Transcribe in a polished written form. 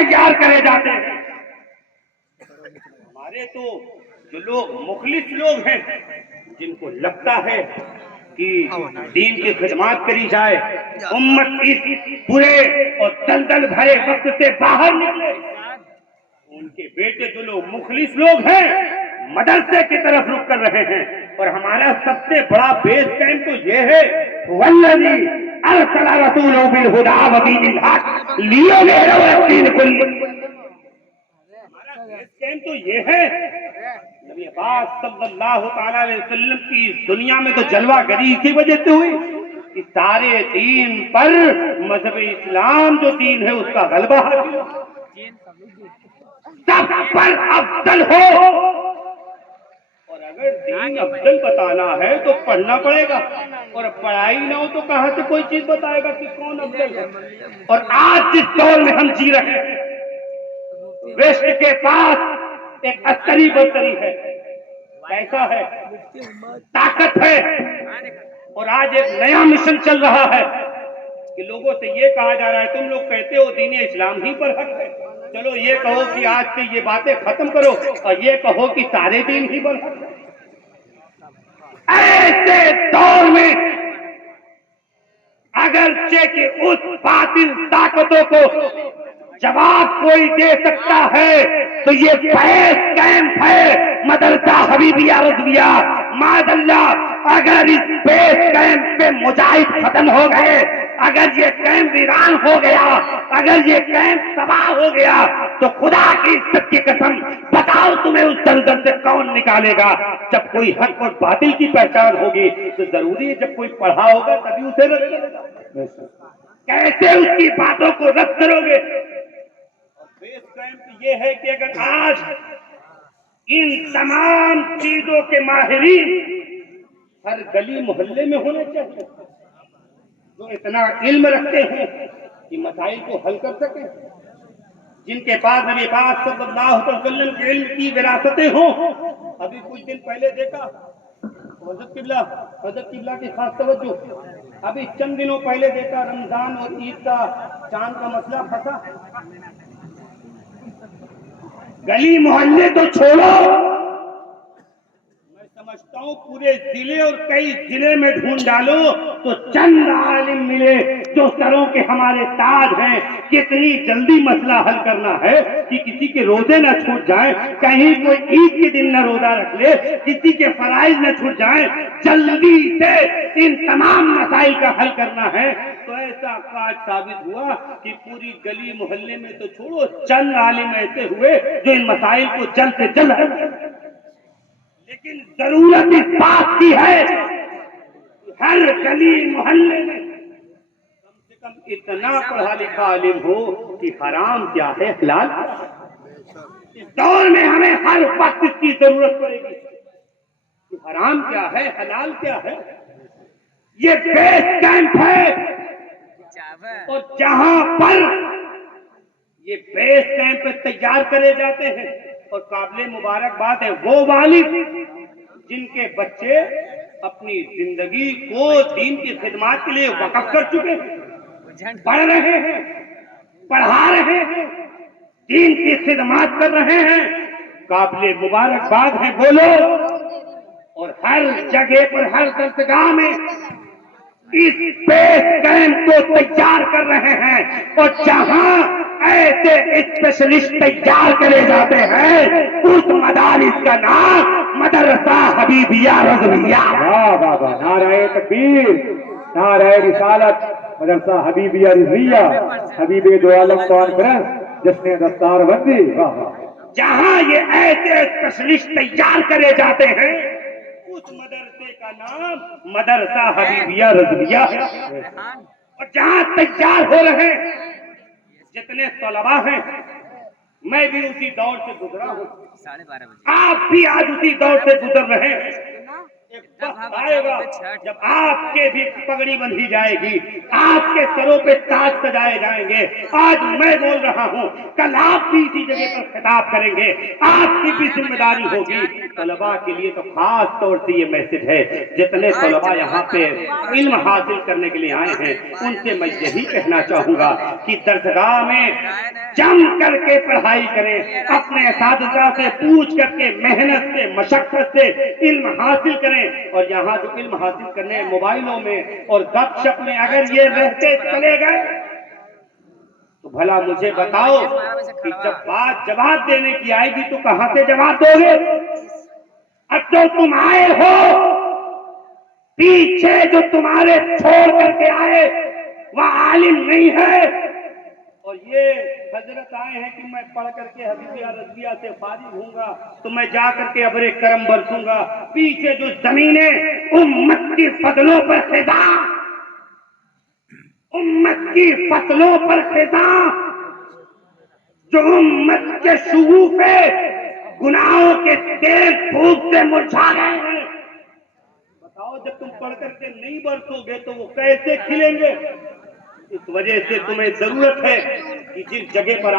تیار کرے جاتے ہیں. ہمارے تو جو لوگ مخلص لوگ ہیں، جن کو لگتا ہے کہ دین کی خدمات کری جائے، امت اس برے اور دلدل بھرے وقت سے باہر نکلے، ان کے بیٹے جو لوگ مخلص لوگ ہیں مدرسے کی طرف رخ کر رہے ہیں. اور ہمارا سب سے بڑا بیس کیمپ تو یہ ہے، والذی ارسل رسولہ بالہدی ودین الحق لیظہرہ علی الدین کلہ. ہمارا بیس کیمپ تو یہ ہے، نبی پاک صلی اللہ تعالی علیہ وسلم کی دنیا میں تو جلوہ گری اسی وجہ سے ہوئی کہ سارے دین پر مذہب اسلام جو دین ہے اس کا غلبہ حاصل ہو، سب پر افضل ہو. اور اگر دین افضل بتانا ہے تو پڑھنا پڑے گا، اور پڑھائی نہ ہو تو کہاں سے کوئی چیز بتائے گا کہ کون افضل ہے. اور آج جس دور میں ہم جی رہے ہیں، ویسٹ کے پاس ایک عسکری برتری ہے، پیسہ ہے، طاقت ہے، اور آج ایک نیا مشن چل رہا ہے کہ لوگوں سے یہ کہا جا رہا ہے، تم لوگ کہتے ہو دین اسلام ہی پر حق ہے، چلو یہ کہو کہ آج سے یہ باتیں ختم کرو اور یہ کہو کہ سارے دین ہی پر حق ہے. ایسے دور میں اگرچہ کہ اس باطل طاقتوں کو جواب کوئی دے سکتا ہے تو یہ بیس کیمپ ہے مدرسہ حبیبیہ رضویہ. معاذ اللہ اگر اس بیس کیمپ پہ مجاہد ختم ہو گئے، اگر یہ کیمپ ویران ہو گیا، اگر یہ کیمپ تباہ ہو گیا تو خدا کی عزت کی قسم بتاؤ تمہیں اس دلدل سے کون نکالے گا؟ جب کوئی حق اور باطل کی پہچان ہوگی تو ضروری ہے جب کوئی پڑھا ہوگا تبھی اسے رد کرے گا. کیسے اس کی باتوں کو رد کرو گے؟ بیس کیمپ یہ ہے کہ اگر آج ان تمام چیزوں کے ماہرین ہر گلی محلے میں ہونے چاہیے، جو اتنا علم رکھتے ہیں کہ مسائل کو حل کر سکیں، جن کے پاس نبی پاک صلی اللہ علیہ وسلم کے علم کی وراثتیں ہوں. ابھی کچھ دن پہلے دیکھا حضرت قبلہ کی خاص توجہ، ابھی چند دنوں پہلے دیکھا رمضان اور عید کا چاند کا مسئلہ پھنسا. گلی محلے تو چھوڑو، میں سمجھتا ہوں پورے ضلع اور کئی ضلع میں ڈھونڈ ڈالو تو چند عالم ملے جو سروں کے ہمارے تاج ہیں. کتنی جلدی مسئلہ حل کرنا ہے کہ کسی کے روزے نہ چھوٹ جائیں، کہیں کوئی عید کے دن نہ روزہ رکھ لے، کسی کے فرائض نہ چھوٹ جائیں، جلدی سے ان تمام مسائل کا حل کرنا ہے. تو ایسا کاج ثابت ہوا کہ پوری گلی محلے میں تو چھوڑو، چند عالم ایسے ہوئے جو ان مسائل کو جلد سے جلد حل کریں. لیکن ضرورت اس بات کی ہے کہ ہر گلی محلے میں کم سے کم اتنا پڑھا لکھا عالم ہو کہ حرام کیا ہے حلال کیا ہے. اس دور میں ہمیں ہر وقت اس کی ضرورت پڑے گی کہ حرام کیا ہے حلال کیا ہے. یہ بیس کیمپ ہے، اور جہاں پر یہ بیس کیمپ تیار کرے جاتے ہیں، اور قابل مبارکباد ہے وہ والد جن کے بچے اپنی زندگی کو دین کی خدمات کے لیے وقف کر چکے ہیں، پڑھ رہے ہیں، پڑھا رہے ہیں، دین کی خدمات کر رہے ہیں. قابل مبارکباد ہیں وہ لوگ، اور ہر جگہ پر ہر درسگاہ میں اس بیس کیمپ کو تیار کر رہے ہیں. اور جہاں ایسے اسپیشلسٹ تیار کرے جاتے ہیں اس مدارس کا نام مدرسہ حبیبیہ رضویہ. نعرہ تکبیر، نعرہ رسالت. مدرسہ حبیبیہ رضویہ، حبیب دو عالم کانفرنس، جشن دستار بندی. جہاں یہ ایسے اسپیشلسٹ تیار کرے جاتے ہیں اس مدرسے کا نام مدرسہ حبیبیہ رضویہ ہے. اور جہاں تیار ہو رہے جتنے طلباء ہیں، میں بھی اسی دور سے گزرا ہوں، آپ بھی آج اسی دور سے گزر رہے ہیں. ایک وقت آئے گا جب آپ کے بھی پگڑی بندھی جائے گی، آپ کے سروں پہ تاج سجائے جائیں گے. آج میں بول رہا ہوں، کل آپ بھی اسی جگہ پر خطاب کریں گے، آپ کی بھی ذمہ داری ہوگی طلباء کے لیے تو خاص طور سے یہ میسج ہے، جتنے طلباء یہاں پہ علم حاصل کرنے کے لیے آئے ہیں ان سے میں یہی کہنا چاہوں گا کہ درسگاہ میں جم کر کے پڑھائی کریں، اپنے اساتذہ سے پوچھ کر کے محنت سے مشقت سے علم حاصل کریں، اور یہاں جو علم حاصل کرنے موبائلوں میں اور گپ شپ میں اگر یہ رہتے چلے گئے تو بھلا مجھے بتاؤ کہ جب بات جواب دینے کی آئے گی تو کہاں سے جواب دو گے؟ اب جو تم آئے ہو پیچھے جو تمہارے چھوڑ کر کے آئے وہ عالم نہیں ہے، اور یہ حضرت آئے ہیں کہ میں پڑھ کر کے حبیبیہ رضویہ سے فارغ ہوں گا تو میں جا کر کے ابر کرم برسوں گا، پیچھے جو زمینیں امت کی فضلوں پر خزاں، امت کی فصلوں پر خزاں، جو امت کے شگوفے گناہوں کے تیز دھوپ سے مرجھا گئے ہیں، بتاؤ جب تم پڑھ کر کے نہیں برسو گے تو وہ کیسے کھلیں گے؟ اس وجہ سے تمہیں ضرورت ہے کہ جس جگہ پر